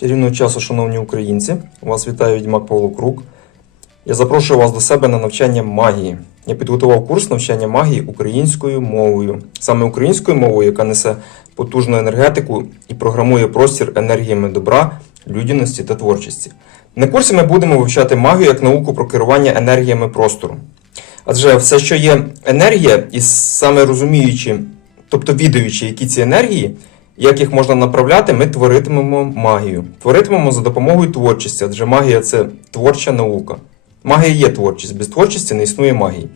Чарівного часу, шановні українці, вас вітає відьмак Павло Крук. Я запрошую вас до себе на навчання магії. Я підготував курс навчання магії українською мовою, саме українською мовою, яка несе потужну енергетику і програмує простір енергіями добра, людяності та творчості. На курсі ми будемо вивчати магію як науку про керування енергіями простору. Адже все, що є енергія, і саме розуміючи, тобто відаючи, які ці енергії, як їх можна направляти, ми творитимемо магію. Творитимемо за допомогою творчості, адже магія це творча наука. Магія є творчість, без творчості не існує магії.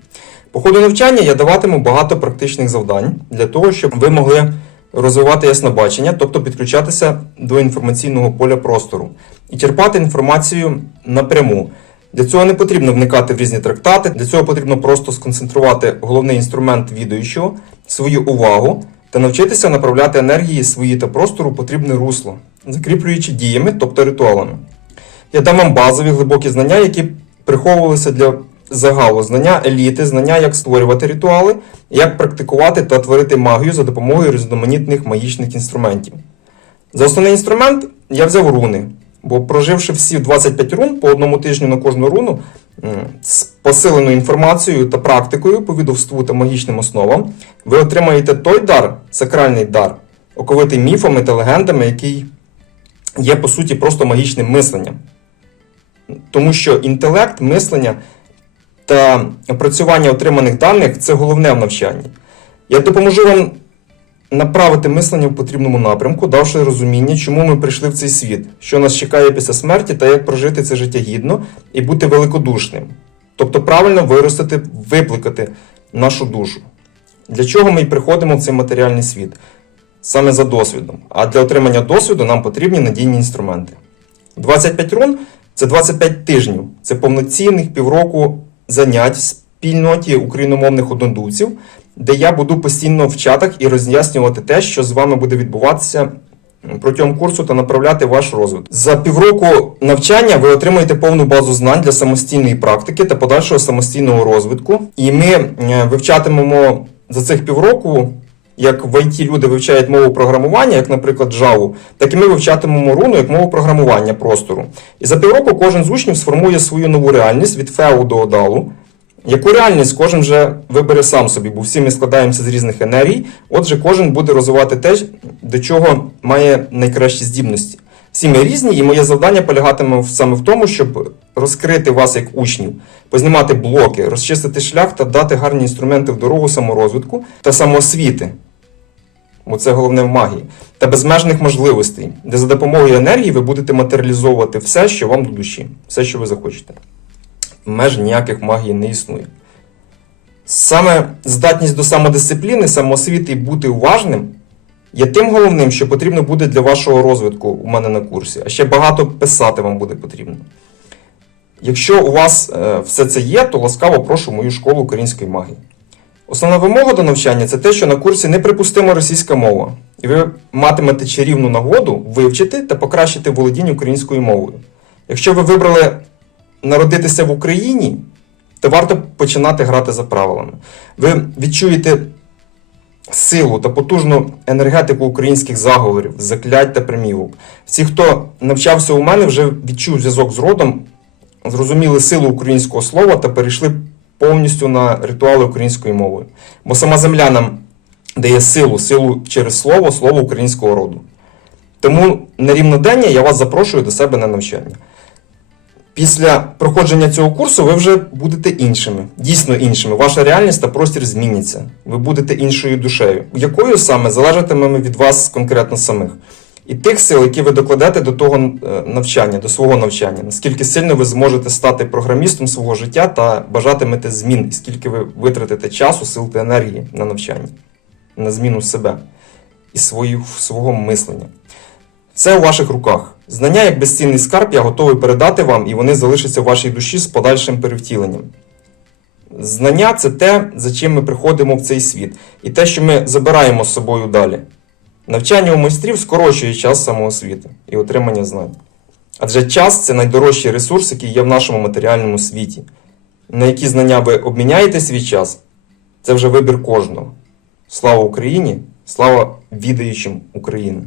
По ходу навчання я даватиму багато практичних завдань для того, щоб ви могли розвивати яснобачення, тобто підключатися до інформаційного поля простору і черпати інформацію напряму. Для цього не потрібно вникати в різні трактати, для цього потрібно просто сконцентрувати головний інструмент відаючого, свою увагу та навчитися направляти енергії свої та простору потрібне русло, закріплюючи діями, тобто ритуалами. Я дам вам базові глибокі знання, які приховувалися для загалу, знання еліти, знання, як створювати ритуали, як практикувати та творити магію за допомогою різноманітних магічних інструментів. За основний інструмент я взяв руни, бо проживши всі 25 рун по одному тижню на кожну руну з посиленою інформацією та практикою по відовству та магічним основам, ви отримаєте той дар, сакральний дар, оковитий міфами та легендами, який є по суті просто магічним мисленням. Тому що інтелект, мислення та опрацювання отриманих даних це головне в навчанні. Я допоможу вам направити мислення в потрібному напрямку, давши розуміння, чому ми прийшли в цей світ, що нас чекає після смерті та як прожити це життя гідно і бути великодушним. Тобто правильно виростити, випликати нашу душу. Для чого ми й приходимо в цей матеріальний світ? Саме за досвідом. А для отримання досвіду нам потрібні надійні інструменти. 25 рун це 25 тижнів. Це повноцінних півроку занять спільноті україномовних однодумців, де я буду постійно в чатах і роз'яснювати те, що з вами буде відбуватися протягом курсу та направляти ваш розвиток. За півроку навчання ви отримаєте повну базу знань для самостійної практики та подальшого самостійного розвитку. І ми е, вивчатимемо за цих півроку. Як в ІТ люди вивчають мову програмування, як, наприклад, Java, так і ми вивчатимемо руну як мову програмування простору. І за півроку кожен з учнів сформує свою нову реальність від феу до одалу. Яку реальність кожен вже вибере сам собі, бо всі ми складаємося з різних енергій, отже, кожен буде розвивати те, до чого має найкращі здібності. Всі ми різні, і моє завдання полягатиме саме в тому, щоб розкрити вас як учнів, познімати блоки, розчистити шлях та дати гарні інструменти в дорогу саморозвитку та самоосвіти. Бо це головне в магії, та безмежних можливостей, де за допомогою енергії ви будете матеріалізовувати все, що вам до душі, все, що ви захочете. Меж ніяких магії не існує. Саме здатність до самодисципліни, самоосвіти і бути уважним є тим головним, що потрібно буде для вашого розвитку у мене на курсі. А ще багато писати вам буде потрібно. Якщо у вас е, все це є, то ласкаво прошу мою школу української магії. Основна вимога до навчання це те, що на курсі неприпустима російська мова, і ви матимете чарівну нагоду вивчити та покращити володіння українською мовою. Якщо ви вибрали народитися в Україні, то варто починати грати за правилами. Ви відчуєте силу та потужну енергетику українських заговорів, заклять та примівок. Всі, хто навчався у мене, вже відчув зв'язок з родом, зрозуміли силу українського слова та перейшли повністю на ритуали українською мовою. Бо сама земля нам дає силу, силу через слово, слово українського роду. Тому на рівнодення я вас запрошую до себе на навчання. Після проходження цього курсу ви вже будете іншими, дійсно іншими. Ваша реальність та простір зміняться. Ви будете іншою душею, якою саме залежатиме від вас конкретно самих. І тих сил, які ви докладете до того е, навчання, до свого навчання, наскільки сильно ви зможете стати програмістом свого життя та бажатимете змін, і скільки ви витратите часу, сил та енергії на навчання, на зміну себе і свою, свого мислення. Це у ваших руках. Знання як безцінний скарб я готовий передати вам, і вони залишаться в вашій душі з подальшим перевтіленням. Знання це те, за чим ми приходимо в цей світ, і те, що ми забираємо з собою далі. Навчання у майстрів скорочує час самоосвіти і отримання знань. Адже час це найдорожчий ресурс, який є в нашому матеріальному світі. На які знання ви обміняєте свій час, це вже вибір кожного. Слава Україні! Слава відаючим України!